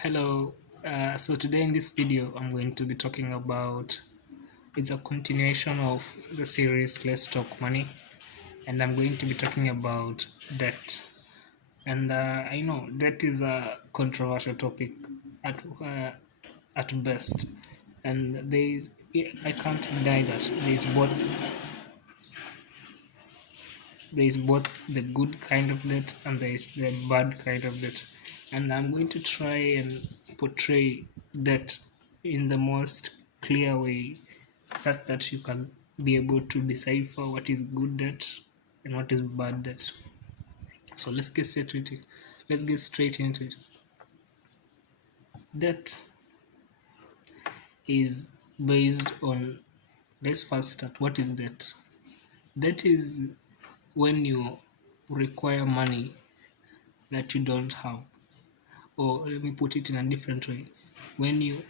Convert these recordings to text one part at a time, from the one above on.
Hello, so today in this video I'm going to be talking about, it's a continuation of the series Let's Talk Money, and I'm going to be talking about debt. And I know debt is a controversial topic at best, and I can't deny that there is both the good kind of debt and there is the bad kind of debt, and I'm going to try and portray debt in the most clear way such that you can be able to decipher what is good debt and what is bad debt. So let's get straight into it. Debt is based on, let's first start. What is debt? Debt is when you require money that you don't have, or let me put it in a different way, when you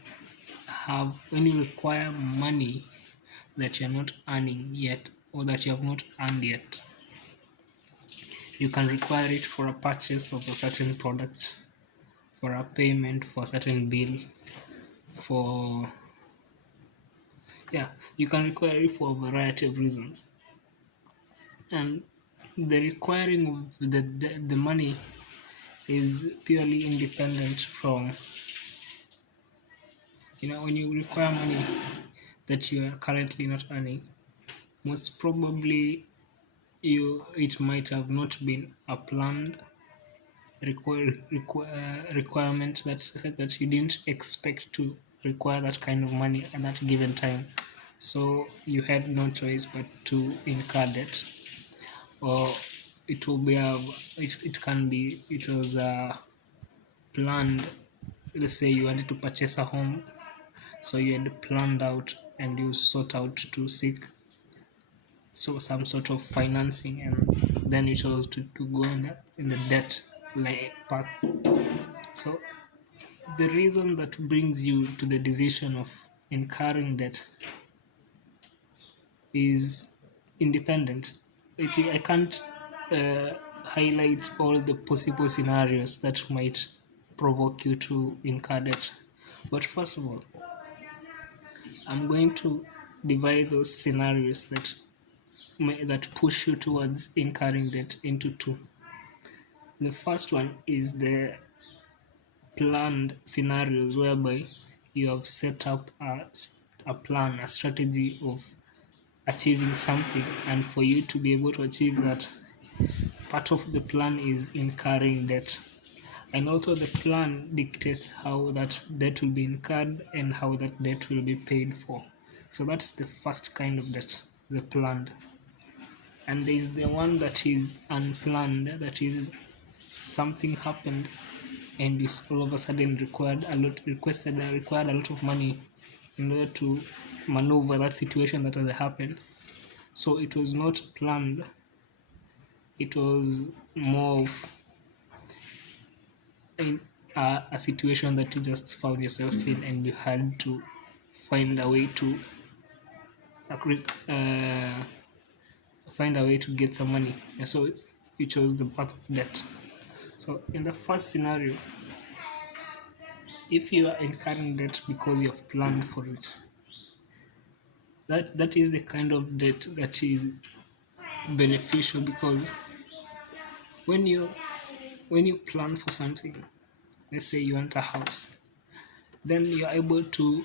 require money that you're not earning yet, or that you have not earned yet. You can require it for a purchase of a certain product, for a payment for a certain bill, you can require it for a variety of reasons. And the requiring of the money is purely independent from, when you require money that you are currently not earning, most probably it might have not been a planned requirement that you didn't expect to require that kind of money at that given time, so you had no choice but to incur debt. Or it will be it was planned. Let's say you wanted to purchase a home, so you had planned out and you sought out to seek some sort of financing, and then you chose to go in the debt path. So the reason that brings you to the decision of incurring debt is independent. I can't highlight all the possible scenarios that might provoke you to incur debt, but first of all, I'm going to divide those scenarios that push you towards incurring debt into two. The first one is the planned scenarios, whereby you have set up a plan, a strategy of achieving something, and for you to be able to achieve that, part of the plan is incurring debt, and also the plan dictates how that debt will be incurred and how that debt will be paid for. So that's the first kind of debt, the planned. And there is the one that is unplanned, that is something happened and is all of a sudden required a lot of money in order to maneuver that situation that has happened. So it was not planned, it was more of a situation that you just found yourself in, and you had to find a way to get some money, and so you chose the path of debt. So in the first scenario, if you are incurring debt because you have planned for it, that is the kind of debt that is beneficial, because when you plan for something, let's say you want a house, then you are able to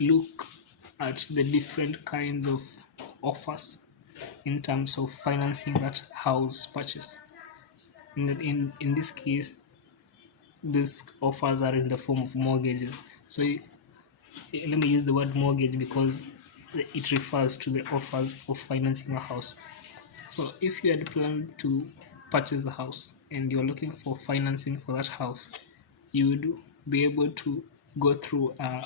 look at the different kinds of offers in terms of financing that house purchase. In this case, these offers are in the form of mortgages. So let me use the word mortgage because it refers to the offers of financing a house. So if you had planned to purchase a house and you're looking for financing for that house, you would be able to go through a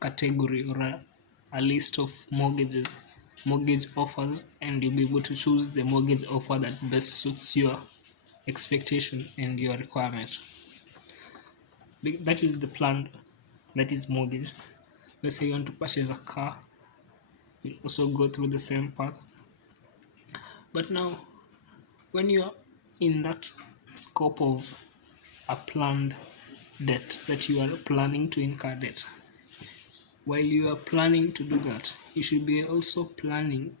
category or a list of mortgage offers, and you'll be able to choose the mortgage offer that best suits your expectation and your requirement. That is the plan, that is mortgage. Let's say you want to purchase a car, you also go through the same path. But now, when you're in that scope of a planned debt, that you are planning to incur debt. While you are planning to do that, you should be also planning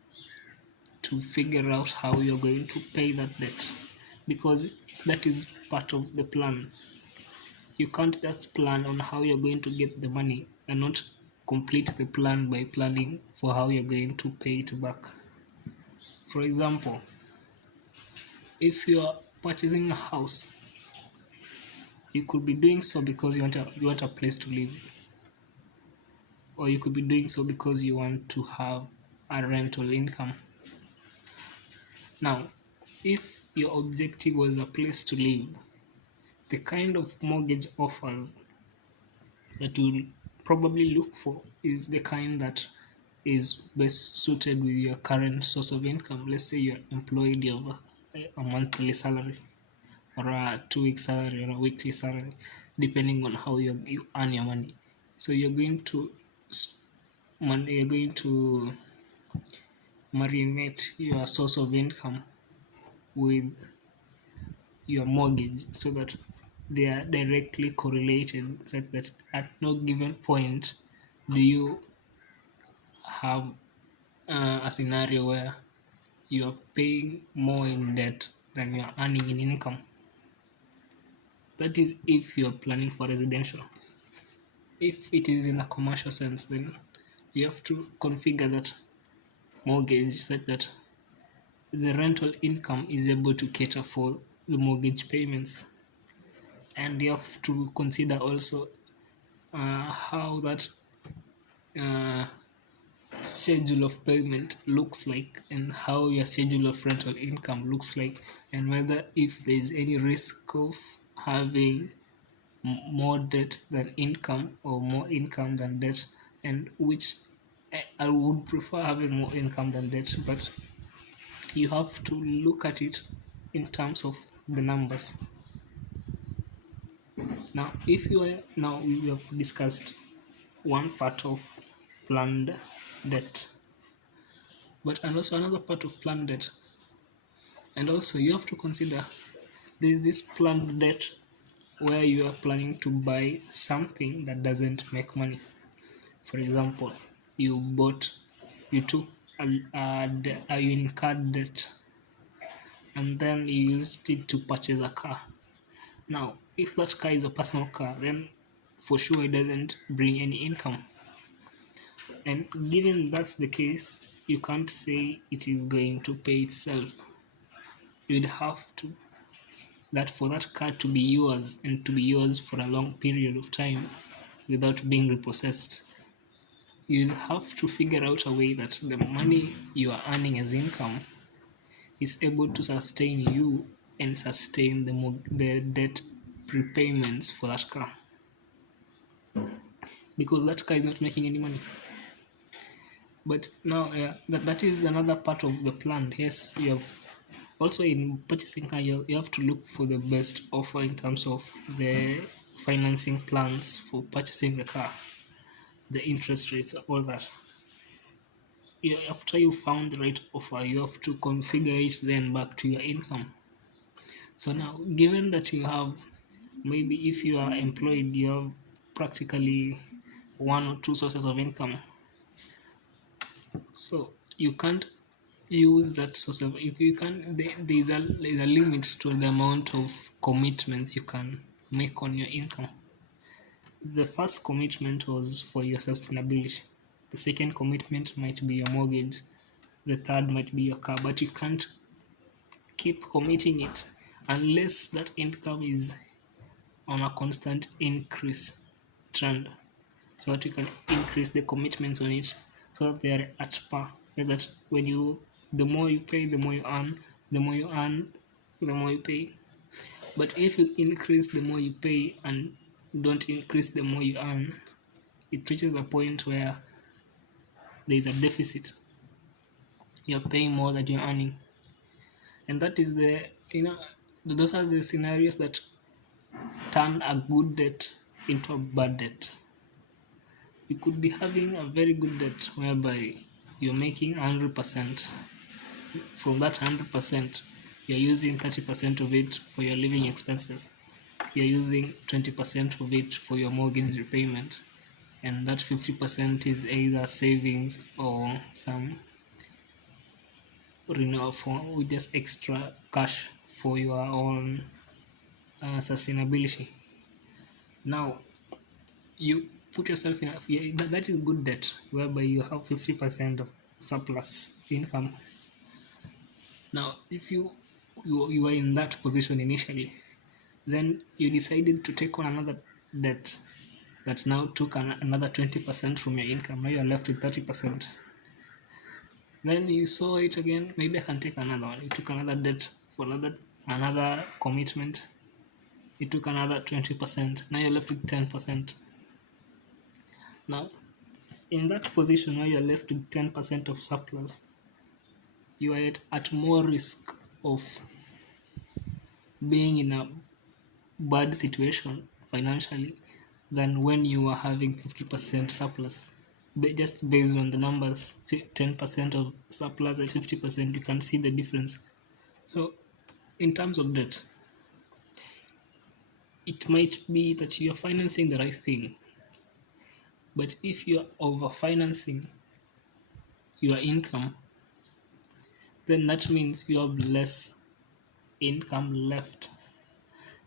to figure out how you're going to pay that debt, because that is part of the plan. You can't just plan on how you're going to get the money and not complete the plan by planning for how you're going to pay it back. For example, if you are purchasing a house, you could be doing so because you want a place to live, or you could be doing so because you want to have a rental income. Now, if your objective was a place to live, the kind of mortgage offers that you'll probably look for is the kind that is best suited with your current source of income. Let's say you're employed, you have a monthly salary, or a 2-week salary, or a weekly salary, depending on how you earn your money. So you're going to marinate your source of income with your mortgage so that they are directly correlated, so that at no given point do you have a scenario where you are paying more in debt than you are earning in income. That is if you are planning for residential. If it is in a commercial sense, then you have to configure that mortgage such that the rental income is able to cater for the mortgage payments. And you have to consider also how that schedule of payment looks like, and how your schedule of rental income looks like, and whether if there is any risk of having more debt than income or more income than debt, and which I would prefer having more income than debt, but you have to look at it in terms of the numbers. Now, we have discussed one part of planned debt, but and also another part of planned debt, and also you have to consider there is this planned debt where you are planning to buy something that doesn't make money. For example, you incurred debt, and then you used it to purchase a car. Now, if that car is a personal car, then for sure it doesn't bring any income. And given that's the case, you can't say it is going to pay itself. You'd have to for that car to be yours, and to be yours for a long period of time without being repossessed. You'll have to figure out a way that the money you are earning as income is able to sustain you and sustain the debt prepayments for that car, because that car is not making any money. But now that is another part of the plan. Yes, you have also, in purchasing car, you have to look for the best offer in terms of the financing plans for purchasing the car, the interest rates, all that. After you found the right offer, you have to configure it then back to your income. So now, given that you have, maybe if you are employed, you have practically 1 or 2 sources of income. So you can't use that source of there's a limit to the amount of commitments you can make on your income. The first commitment was for your sustainability. The second commitment might be your mortgage. The third might be your car, but you can't keep committing it unless that income is on a constant increase trend, so that you can increase the commitments on it so that they are at par, so that the more you pay, the more you earn, the more you earn, the more you pay. But if you increase the more you pay and don't increase the more you earn, it reaches a point where there is a deficit. You're paying more than you're earning, and that is those are the scenarios that turn a good debt into a bad debt. You could be having a very good debt whereby you're making 100%. From that 100%, you're using 30% of it for your living expenses. you're using 20% of it for your mortgage repayment, and that 50% is either savings or some for with just extra cash for your own sustainability. Now you put yourself in that is good debt, whereby you have 50% of surplus income. Now if you are in that position initially, then you decided to take on another debt that now took another 20% from your income. Now you're left with 30%. Then you saw it again, maybe I can take another one. You took another debt for another commitment. You took another 20%. Now you're left with 10%. Now, in that position where you're left with 10% of surplus, you are at more risk of being in a bad situation financially than when you are having 50% surplus. Just based on the numbers, 10% of surplus and 50%, you can see the difference. So in terms of debt, it might be that you are financing the right thing, but if you are over-financing your income, then that means you have less income left.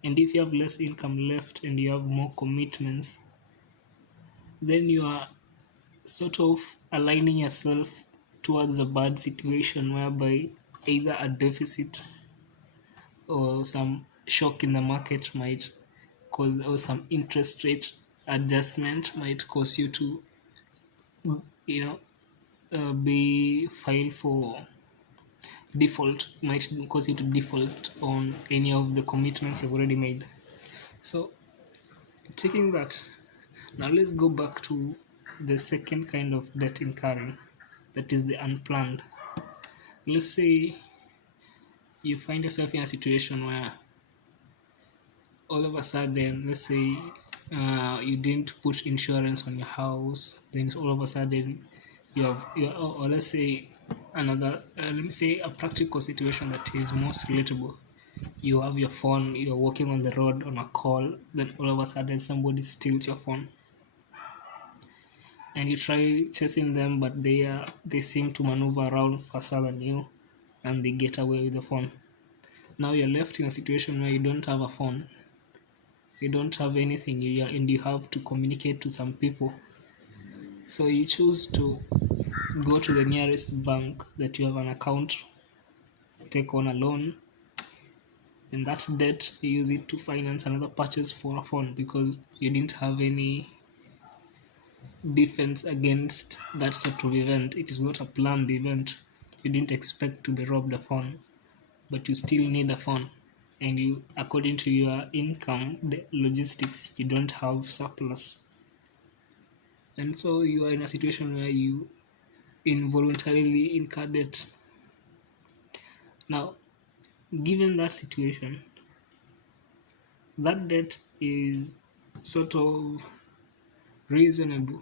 And if you have less income left and you have more commitments, then you are sort of aligning yourself towards a bad situation, whereby either a deficit or some shock in the market might cause, or some interest rate adjustment might cause you to be filed for default, might cause you to default on any of the commitments you've already made. So taking that, now let's go back to the second kind of debt incurring, that is the unplanned. Let's say you find yourself in a situation where all of a sudden, let's say you didn't put insurance on your house, then all of a sudden or let's say another, let me say a practical situation that is most relatable. You have your phone, you're walking on the road on a call, then all of a sudden somebody steals your phone. And you try chasing them, but they seem to maneuver around faster than you, and they get away with the phone. Now you're left in a situation where you don't have a phone, you don't have anything, and you have to communicate to some people. So you choose to go to the nearest bank that you have an account, take on a loan, and that debt you use it to finance another purchase for a phone, because you didn't have any defense against that sort of event. It is not a planned event. You didn't expect to be robbed a phone, but you still need a phone, and you, according to your income, the logistics, you don't have surplus, and so you are in a situation where you involuntarily incur debt. Now, given that situation, that debt is sort of reasonable,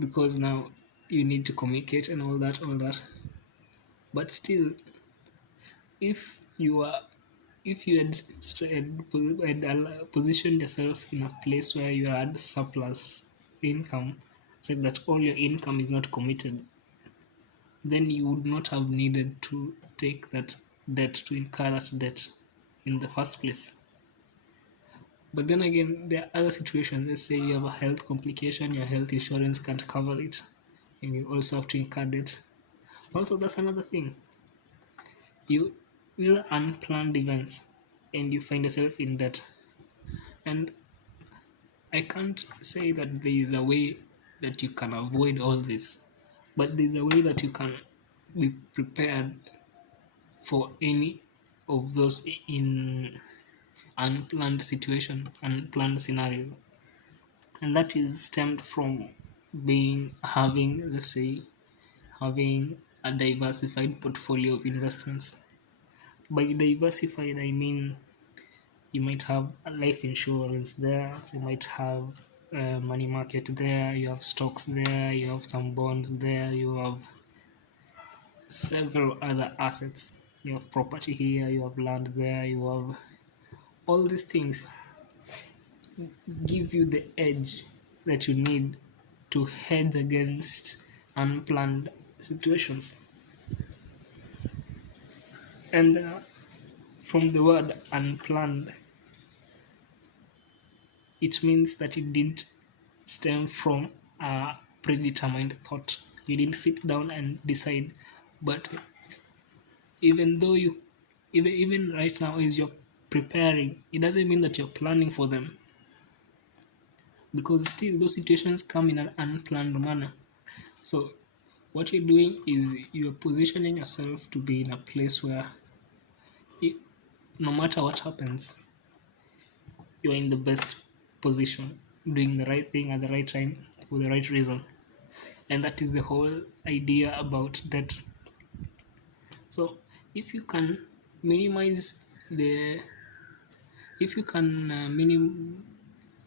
because now you need to communicate and all that. But still, if you had positioned yourself in a place where you had surplus income, so that all your income is not committed, then you would not have needed to take that debt, to incur that debt in the first place. But then again, there are other situations. Let's say you have a health complication, your health insurance can't cover it, and you also have to incur debt. Also, that's another thing. These are unplanned events, and you find yourself in debt. And I can't say that there is a way that you can avoid all this, but there's a way that you can be prepared for any of those in unplanned situation, unplanned scenario. And that is stemmed from having a diversified portfolio of investments. By diversified, I mean you might have a life insurance there, you might have money market there, you have stocks there, you have some bonds there, you have several other assets. You have property here, you have land there, you have all these things give you the edge that you need to hedge against unplanned situations. And from the word unplanned, it means that it didn't stem from a predetermined thought. You didn't sit down and decide. But even though even right now as you're preparing, it doesn't mean that you're planning for them, because still those situations come in an unplanned manner. So what you're doing is you're positioning yourself to be in a place where no matter what happens, you're in the best position, doing the right thing at the right time for the right reason. And that is the whole idea about debt. So if you can minimize the if you can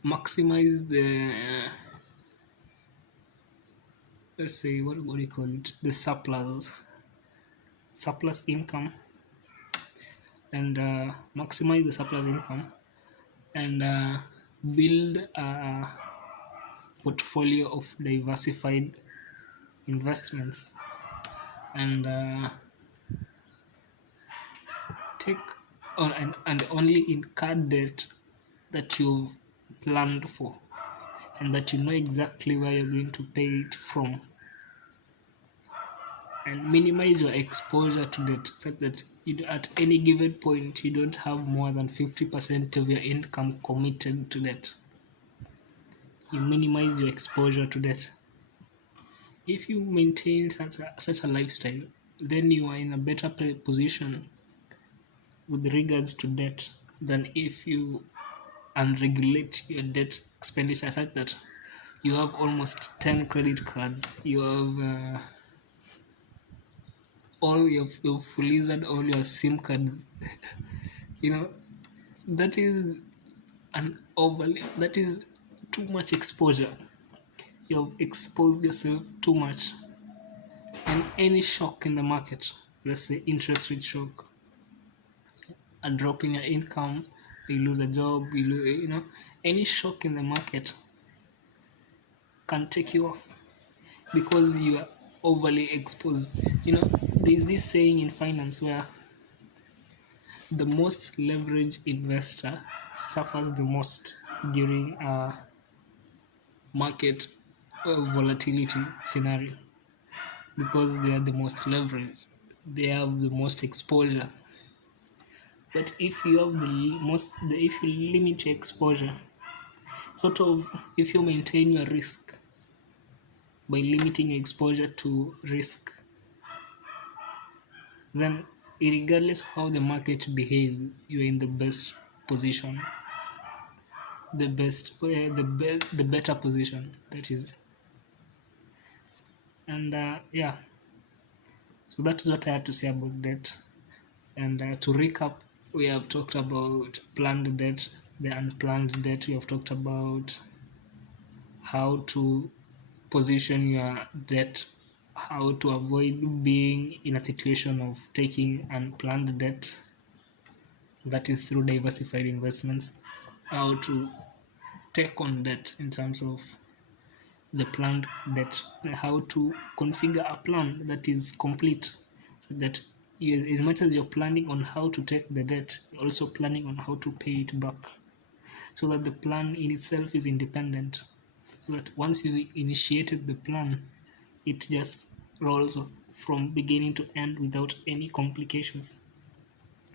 maximize the let's say what do you call it, the surplus income, and maximize the surplus income, and build a portfolio of diversified investments, and take on and only incur debt that you've planned for and that you know exactly where you're going to pay it from, and minimize your exposure to debt such that at any given point you don't have more than 50% of your income committed to debt. You minimize your exposure to debt. If you maintain such a lifestyle, then you are in a better position with regards to debt than if you unregulate your debt expenditure such that you have almost 10 credit cards, you have you've fully all your SIM cards. That is that is too much exposure. You have exposed yourself too much, and any shock in the market, let's say interest rate shock, a drop in your income, you lose a job, any shock in the market can take you off because you are overly exposed. There's this saying in finance where the most leveraged investor suffers the most during a market volatility scenario, because they are the most leveraged, they have the most exposure. But if you have if you limit your exposure, if you maintain your risk by limiting your exposure to risk, then regardless of how the market behaves, you are in the best position, the better position, that is. And so that is what I had to say about debt. And to recap, we have talked about planned debt, the unplanned debt. We have talked about how to position your debt, how to avoid being in a situation of taking unplanned debt, that is through diversified investments, how to take on debt in terms of the planned debt, how to configure a plan that is complete, so that as much as you're planning on how to take the debt, you're also planning on how to pay it back, so that the plan in itself is independent, so that once you initiated the plan, it just rolls from beginning to end without any complications.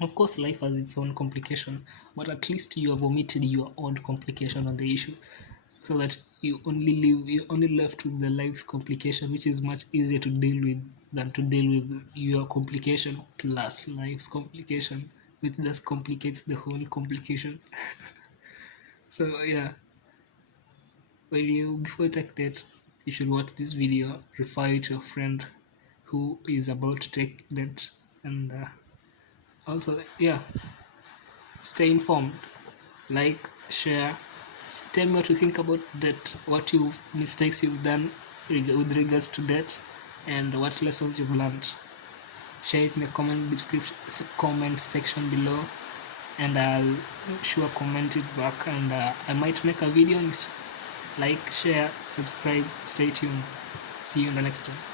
Of course, life has its own complication, but at least you have omitted your own complication on the issue, so that you're only left with the life's complication, which is much easier to deal with than to deal with your complication plus life's complication, which just complicates the whole complication. So yeah, before you take debt, you should watch this video, refer it to a friend who is about to take debt, and also stay informed, like, share, tell me what you think about debt, what mistakes you've done with regards to debt, and what lessons you've learned. Share it in the comment section below, and I'll sure comment it back, and I might make a video on it. Like, share, subscribe, stay tuned. See you in the next one.